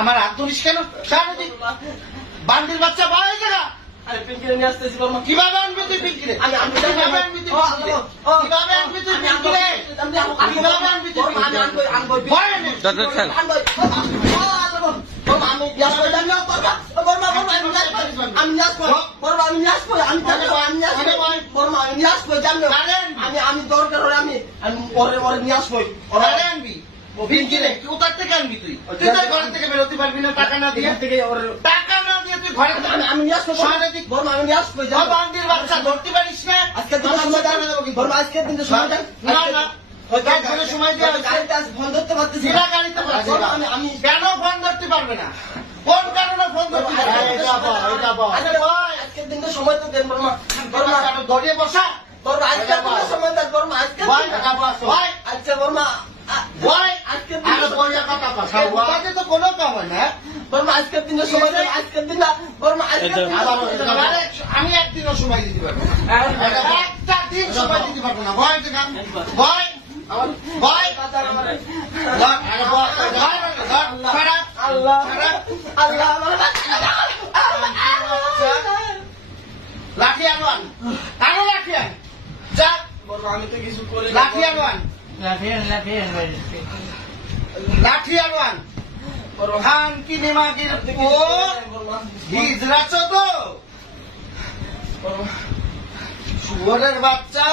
আমার হাত ধরিস কেন? বান্দির বাচ্চা বয় জায়গা কিভাবে আনবি তুই পিঙ্কিরে? কিভাবে আনবি তুই পিঙ্কিরে? কিভাবে আনবি তুই পিঙ্কিরে? কিভাবে আনবি তুই আমি দরকার হলে আমি পরে নিয়ে আসবো। আনবি পিঙ্কিরে? কোথার থেকে আনবি তুই? তুই তো ঘর থেকে বেরোতে পারবি না টাকা না দিয়ে। টাকা না দিয়ে তুই ঘরে আমি নিয়ে আসবো। আমি নিয়ে আসবো। বান্দির বাচ্চা ধরতে পারিস না? আজকের দিনে সময় দেন। আজকের দিনে সময় দেন। না না সময় দেওয়া ফোন ধরতে পারতেছি না। গাড়িতে আমি কেন ফোন ধরতে পারবে না? কোন কারণে ফোন ধরতে পারবে? আজকের দিনে সময় তো দেন। ধরিয়ে বসা আজকের দিনে সময় দেন। আচ্ছা বর্মা তো কোনো কাম হয় না। আজকের দিনে সময় দেন। আজকের দিন না বর্মা আমি একদিনও সময় দিতে পারবো না। একটা দিন সময় দিতে পারবো না। ভয় ভয় ভয় আল্লাহ আল্লাহ লাঠি আনোয়ান আনো লাঠি আন যা আমি তো কিছু করি লাঠি আনোয়ান লাঠি আনোয়ান খান কি নেমাগির হিজরা চোদ শুয়োরের বাচ্চা